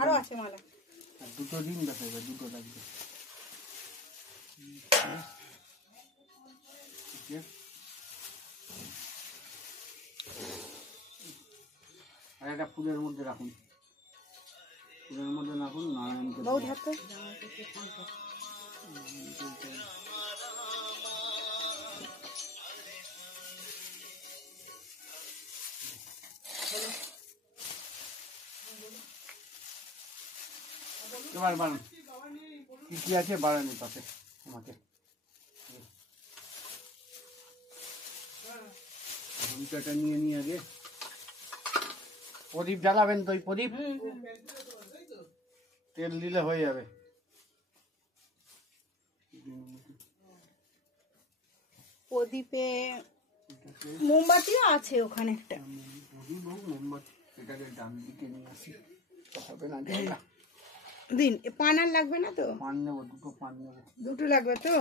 আরো আছে মালা। দুটো দিন দেখাবে, দুটো লাগবে। আর একটা ফুলের মধ্যে রাখুন, ফুলের মধ্যে রাখুন নারায়ণকে। বহুত হাতে এবার বাড়ান, কি কি আছে বাড়ানি পাশে আমাকে। এটা নিয়ে নিয়ে আগে প্রদীপ জ্বালাবেন তো? ওই প্রদীপ তেল দিলে হয়ে যাবে। প্রদীপে মোমবাতিও আছে ওখানে একটা। মোমবাতি এটাকে ডান দিকে নিয়ে আসি, হবে না জায়গা। দিন পান আর লাগবে না তো? পান নেবো, দুটো পান নেবো। দুটো লাগবে তো?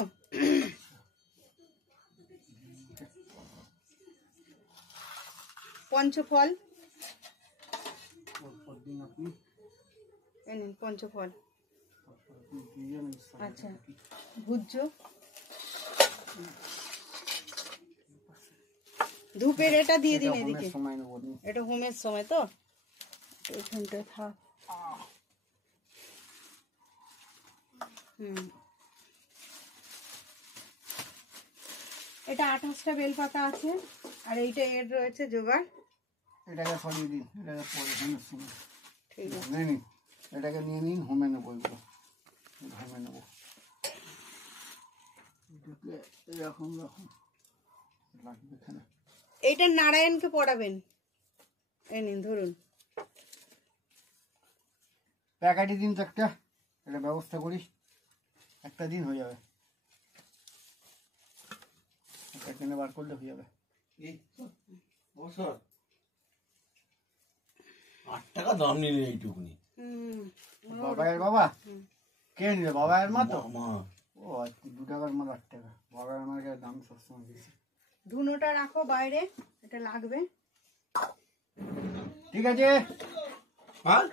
পঞ্চফল এনেন, পঞ্চফল। আচ্ছা, ভুজ্য, ধূপের এটা দিয়ে দিন এদিকে। এটা হোমের সময় তো এখানটা থাক। এটা 28টা বেলপাতা আছে, আর এইটা এর রয়েছে জোগাড়। এটাকে সরিয়ে দিন, এটাকে পরে হোমের সময়। ঠিক আছে, নিন এটাকে নিয়ে নিন, হোমে নেবো এগুলো, হোমে নেবো। এটাকে এরকম রকম লাগবে এখানে। এইটা নারায়ণকে পড়াবেন। এই নিন ধরুন। প্যাকেটই দিন তো একটা, এটা ব্যবস্থা করি, একটা দিন হয়ে যাবে। এখানে বার করলে হয়ে যাবে। 8 টাকা দাম নিলে এইটুকুনি। বাবায়ের বাবা কে নিবে? বাবায়ের মা তো। ও 2 টাকার মাল 8 টাকা। বাবায়ের মার দাম সবসময় বেশি। ধুনোটা রাখো বাইরে, এটা লাগবে। ঠিক আছে, হ্যাঁ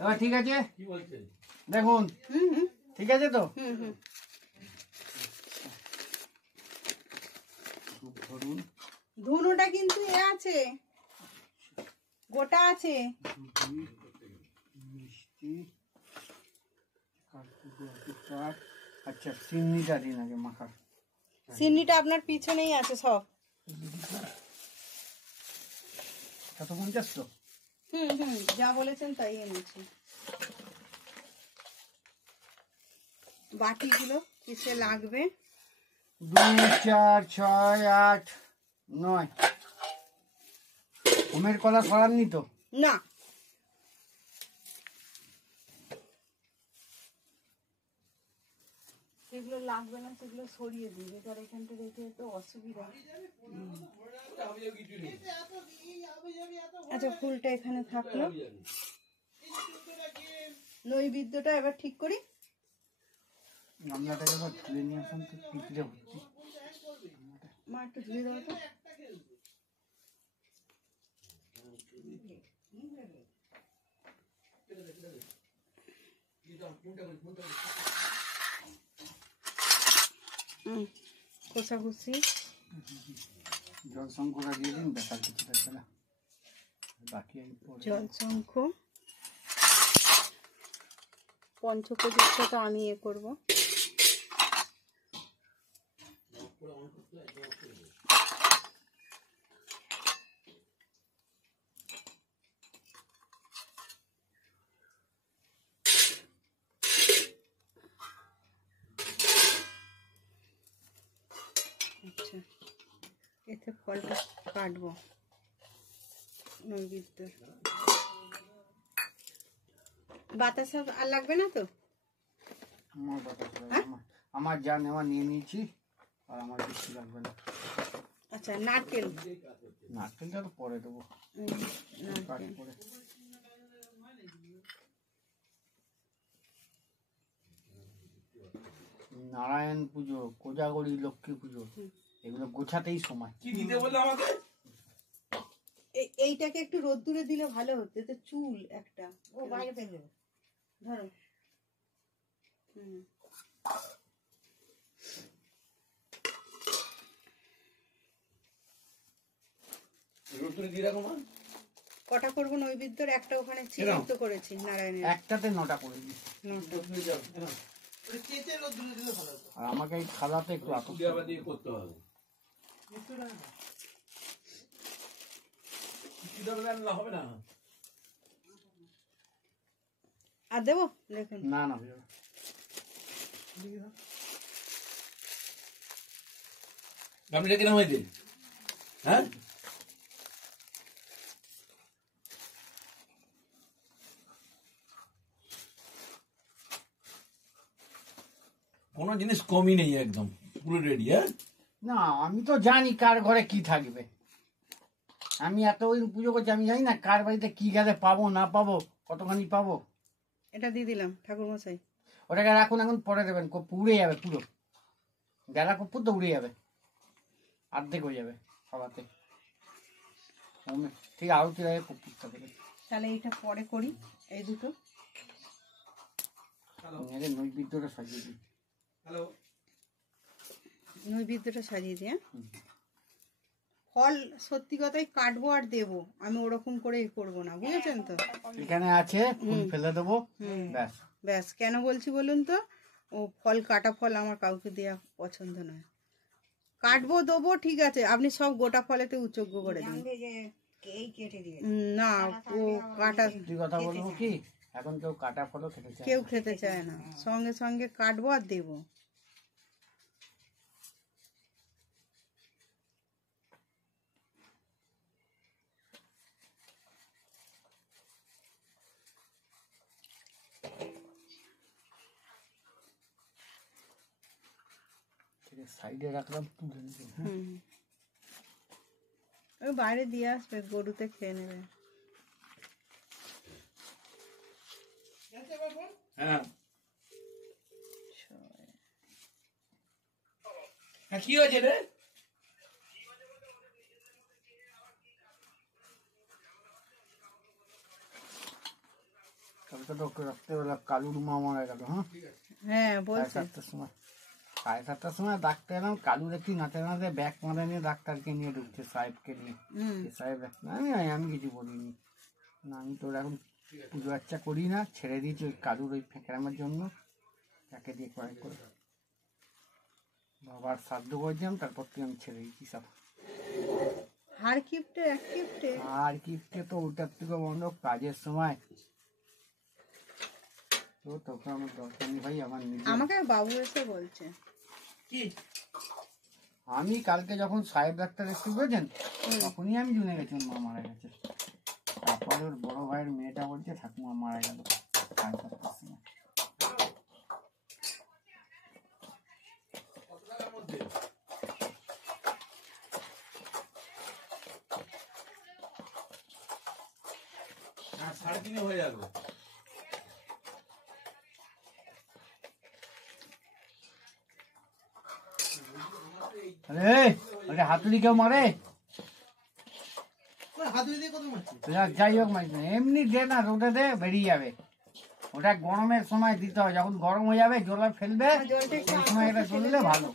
এবার ঠিক আছে কি বলছেন দেখুন। ঠিক আছে তো? ধরুন, ধুনোটা কিন্তু এ আছে, গোটা আছে। মিষ্টি, আচ্ছা চিনিটা দিন আগে মাখার। চিনিটা আপনার পিছনেই আছে সব। 750 তো? যা বলেছেন তাই এনেছি। বাকিগুলো কিসে লাগবে? 2 4 6 8 9। হোমের কলা সরাননি তো? না, সেগুলো লাগবে না, সেগুলো সরিয়ে দিই। এটার এখানটা রেখে তো অসুবিধা। আচ্ছা, ফুলটা এখানে থাকলো। নৈবেদ্যটা এবার ঠিক করি। গামলাটাকে এবার ধুয়ে নিয়ে আসুন তো, পিঁপড়ে ভর্তি। মা একটু ধুয়ে দেবো তো। খোসাখুসি জল শঙ্করা দিয়ে দিন, বেকার কিছু থাকবে না। বাকি জল শঙ্খ, পঞ্চপ্রদীপটা তো আমি এ করবো। আচ্ছা, এতে ফলটা কাটবো নৈবেদ্য। বাতাসা আর লাগবে না তো? আমার যা নেওয়া নিয়ে নিয়েছি, আর আমার বেশি লাগবে না। আচ্ছা, নারকেল, নারকেলটা তো পরে দেবো। নারায়ণ পুজো, কোজাগরি, লক্ষ্মী পুজো, এগুলো গোছাতেই সময়। কি দিতে বললে আমাকে? এইটাকে একটু রোদ্দুরে দিলে ভালো হতো, এতে চুল একটা ও বাইরে ফেলে দেবে। ধরো। হুম, রোদ্দুরে দিয়ে রাখো মা। কটা করবো নৈবেদ্যর? একটা ওখানে ছিদ্র করেছি নারায়ণের। একটাতে 9টা করে দিই। নটা। রোদ্দুরে যাও, এনো। আর আমাকে এই খাদাতে একটু তুলি আবার দিয়ে করতে হবে। তুলি আবার আনলে হবে না। আর দেবো? দেখুন না না গামলিটা কিরম হয়েছে? হ্যাঁ, কোনো জিনিস কমই নেই, একদম পুরো রেডি। হ্যাঁ, না, আমি তো জানি কার ঘরে কি থাকবে। আমি এত ওই পুজো করছি, আমি জানি না কার বাড়িতে কি গেলে পাবো না পাবো, কতখানি পাবো। এটা দিয়ে দিলাম ঠাকুর মশাই। ওটাকে রাখুন, এখন পরে দেবেন, উড়ে যাবে পুরো। গেলা কপুর তো উড়ে যাবে, অর্ধেক হয়ে যাবে সবাতে। ঠিক আরতি লাগে কপুরটা দেবে। তাহলে এটা পরে করি, এই দুটো নৈবেদ্যটা সাজিয়ে দিই। নৈবেদ্যটা সাজিয়ে দিই। হ্যাঁ, ফল সত্যি কথাই কাটবো আর দেবো, আমি ওরকম করে করবো না, বুঝেছেন তো? এখানে আছে, ফুল ফেলে দেবো, ব্যাস। ব্যাস, কেন বলছি বলুন তো? ও ফল কাটা ফল আমার কাউকে দেওয়া পছন্দ নয়। কাটবো দেবো ঠিক আছে, আপনি সব গোটা ফলেতে উচ্চজ্ঞ করে দিন। জানবে যে এই কেটে দিয়ে না, ও কাটা তুই কথা বলবো কি, এখন কেউ কাটা ফলও খেতে চায় কেউ খেতে চায় না, সঙ্গে সঙ্গে কাটবো আর দেবো। সাইডে রাখলাম, তুলে নিবি। হুম, ওই বাইরে দিয়ে আসবে, গরুতে খেয়ে নেবে। হ্যাঁ, হ্যাঁ, কি হয়েছে রে? কালকে তো রাত্রেবেলা কালুর মা মারা গেল। হ্যাঁ সাড়ে বলছে। 7টার সময়, 7:30টার সময় ডাক্তার এলাম, কালুর একটু নাচে নাচে ব্যাগ মারা নিয়ে ডাক্তারকে নিয়ে ঢুকছে, সাহেবকে নিয়ে। সাহেব আমি কিছু বলিনি, না আমি তোর এখন পুজো আচ্ছা করি না, ছেড়ে দিয়েছি ওই কালুর ওই ফেঁকড়ামের জন্য, তাকে দিয়ে কয়েক করে বাবার শ্রাদ্ধ করেছিলাম, তারপর তুই আমি ছেড়ে দিয়েছি সব। হার কিপটে এক কিপটে। আর কিপটে তো ওটার থেকে বন্ধ, কাজের সময় তো তোকে আমার দরকার নেই ভাই, আমার নিজে। আমাকে বাবু এসে বলছে আমি কালকে যখন সাহেব ডাক্তার এসে বুঝেছেন, তখনই আমি জেনে গেছিলাম মা মারা গেছে। তারপরে ওর বড় ভাইয়ের মেয়েটা বলছে ঠাকুমা মারা গেল 7:30টার সময়। হ্যাঁ, 3:30 হয়ে যাবে। আরে ওটা হাতুড়ি কেউ মারে? যাই হোক মারিস না, এমনি দে না, রোদে দে, বেরিয়ে যাবে। ওটা গরমের সময় দিতে হয়, যখন গরম হয়ে যাবে জলে ফেলবে, ওই সময় এটা চললে ভালো,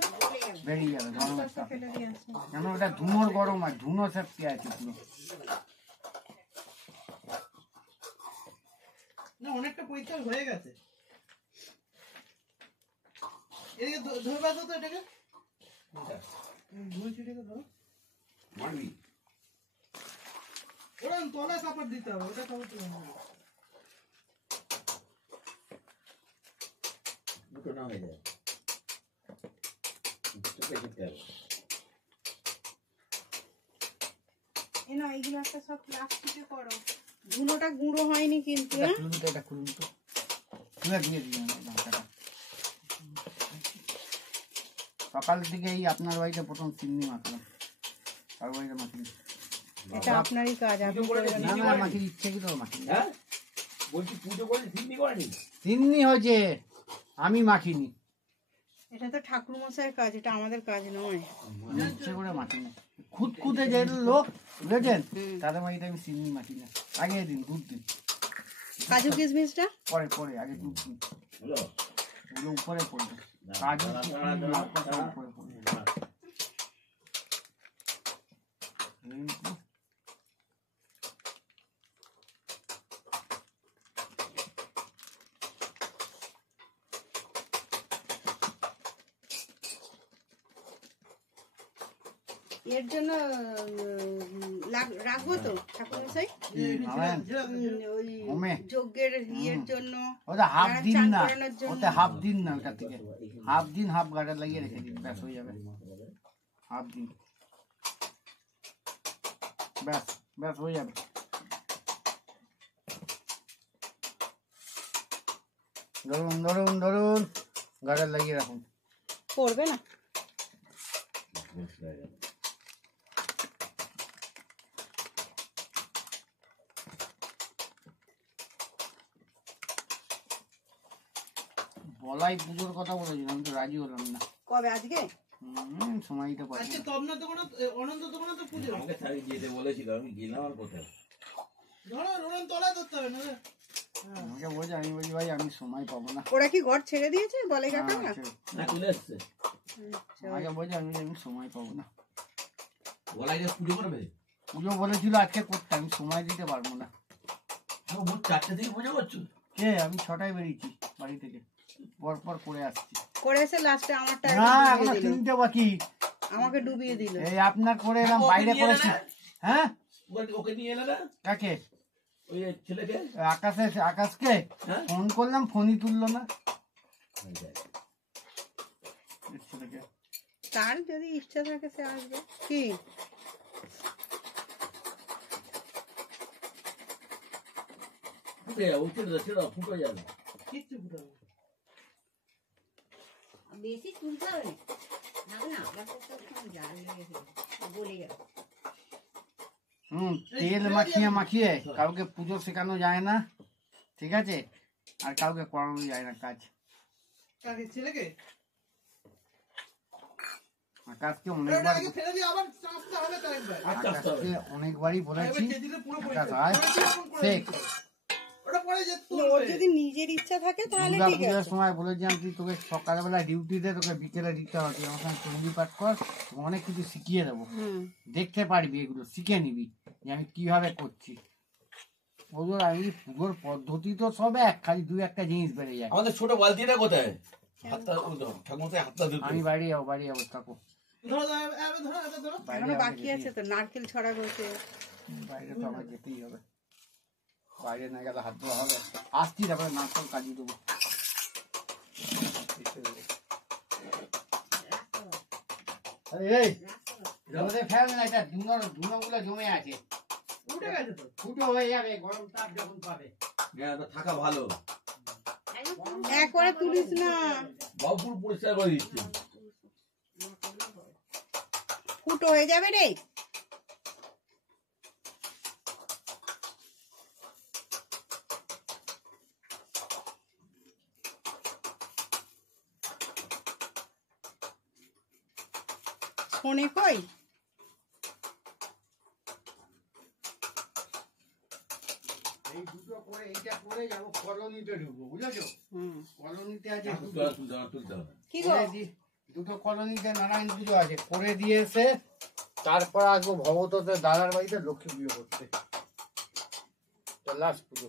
বেরিয়ে যাবে গরমের সাথে। কেন ওটা ধুনোর গরম হয়, ধুনো সেফটি আছে পুরো। না, অনেকটা পরীক্ষা হয়ে গেছে। এদিকে ধরবা তো এটাকে, ধুলছিটাকে ধরো। মারবি? ওরা তলায় সাপোর্ট দিতে হবে, ওটা সাপোর্ট দিতে হবে। দুটো না হয়ে যায়, চোখে চিপতে হবে। না, এইগুলো একটা সব প্লাস্টিকে করো, ধুলোটা গুঁড়ো হয়নি কিন্তু। এটা খুলুন তো, এটা খুলুন তো, তুলে দিয়ে দিন লঙ্কাটা। সকালের দিকে এই আপনার বাড়িতে প্রথম চিমনি মাখলাম, আর বাড়িতে মাখিনি। এটা আপনারই কাজ, আপনি করবেন। না না, মাখির ইচ্ছে কি তো মাখিনি। হ্যাঁ, বলছি পুজো করে চিমনি করেনি? চিমনি হয়েছে, আমি মাখিনি। এটা তো ঠাকুর মশাইয়ের কাজ, এটা আমাদের কাজ নয়। ইচ্ছে করে মাখিনি। খুঁতখুঁতে যে লোক, বুঝেছেন? তাদের বাড়িতে আমি চিনি মাখি না, আগে দিন দুধ দিন, কাজু কিশমিশটা পরে পরে আগে দুধ দিন, ওগুলো উপরে পড়বে, কাজু কিশমিশ লঙ্কা সব উপরে পড়বে। এর জন্য রাখবো তো ঠাকুর মশাই নারায়ণ, ওই হোমে। যজ্ঞের ইয়ের জন্য ওটা হাফ যারা দিন চান না, করানোর জন্য। ওটা হাফ দিন না, ওটা থেকে হাফ দিন হাফ গার্ডার লাগিয়ে রেখে দিন, ব্যাস হয়ে যাবে, হাফ দিন, ব্যাস ব্যাস হয়ে যাবে। ধরুন ধরুন ধরুন, গার্ডার লাগিয়ে রাখুন। পড়বে না। বলাই পুজোর কথা বলেছিল, আমি তো রাজি হলাম না। কবে আজকে? সময় দিতে পারি আজকে তবনা দোকানে অনন্ত দোকানে তো পুজো। আমাকে তাই যেতে বলেছিল, আমি গেলাম আর কোথায়। ধরো রোহন তলায় ধরতে হবে না রে? আমাকে বলছে, আমি বলছি ভাই আমি সময় পাবো না। ওরা কি ঘর ছেড়ে দিয়েছে বলে কাকা? না চলে এসছে, আমাকে বলছে আমি সময় পাবো না। গলায় যে পুজো করবে, পুজো বলেছিল আজকে করতে, আমি সময় দিতে পারবো না। ভোর 4টে থেকে পুজো করছো? কে? আমি 6টায় বেরিয়েছি বাড়ি থেকে, পর পর করে আসছি। করে এসে লাস্টে আমারটা না ডুবিয়ে এখনো দিল, 3টে বাকি। আমাকে ডুবিয়ে দিল। এই আপনার করে এলাম, ওকে বাইরে নিয়ে করেছি। এলে না? হ্যাঁ, ওকে নিয়ে এলে না কাকে? ওই ছেলেকে? আকাশকে হ্যাঁ? ফোন করলাম, ফোনই তুললো না। ছেলেকে তার যদি ইচ্ছা থাকে সে আসবে। কি ফুটে যাবে, ছেড়ে ফুটে যাবে। কিচ্ছু ফুটাবে না। বেশি তুলতে হবে না, না ব্যাপারটা একটু জাল লেগে গেছে, গলে যাবে। তেল মাখিয়ে মাখিয়ে কাউকে পুজো শেখানো যায় না, ঠিক আছে? আর কাউকে করানো যায় না কাজ। কাকে? ছেলেকে? আকাশকে ওটা অনেকবার আগে ফেলে দিয়ে আবার চাপতে হবে তো একবার। আকাশকে অনেকবারই বলেছি, এবার যেদিকে পুরো আকাশ পরিষ্কার। আয়, পরে এরকম করে শেখ। দিতে হবে। ওটা পরে যে ওর তুলবে। যদি নিজের ইচ্ছা থাকে তাহলে দুর্গা ঠিক পুজোর আছে। সময় বলেছিলাম তুই তোকে সকালবেলা ডিউটি দে, তোকে বিকেলে দিতে হবে, তুই আমার সঙ্গে চণ্ডী পাঠ কর, তোকে অনেক কিছু শিখিয়ে দেবো, দেখতে পারবি, এগুলো শিখে নিবি যে আমি কিভাবে করছি। পুজোর পুজোর পদ্ধতি তো সব এক, খালি 2-1টা জিনিস বেড়ে যায়। আমাদের ছোট বালতিটা কোথায়? হাতটা ঠাকুর হাতটা ধরতে। আমি বাড়ি যাবো থাকো, ধরো, এবার ধরো, এবার ধরো। বাইরে এখনো আমাকে বাকি আছে তো, নারকেল ছড়া গেছে। বাইরে তো আমার যেতেই হবে, বাইরে না গেলে হাত ধোয়া হবে। আসছি, তারপরে নারকেল কাটিয়ে দেবো। আরে এই রোদে ফেলবে না, এটা ধুনোগুলো জমে আছে, উঠে গেছে তো। ফুটো হয়ে যাবে গরম তাপ যখন পাবে। হ্যাঁ, ওটা থাকা ভালো। একবারে তুলিস না, বাবুর পরিষ্কার করে দিচ্ছি। ফুটো হয়ে যাবে রে। শোনে কই? এই দুটো করে এইটা করে যাবো কলোনিতে ঢুকবো, বুঝেছো? কলোনিতে আছে তুলতে হবে। কি গো? দুটো কলোনিতে নারায়ণ পুজো আছে, করে দিয়ে এসে তারপর আসবো ভগবতদের দাদার বাড়িতে লক্ষ্মী পুজো করতে, লাস্ট পুজো।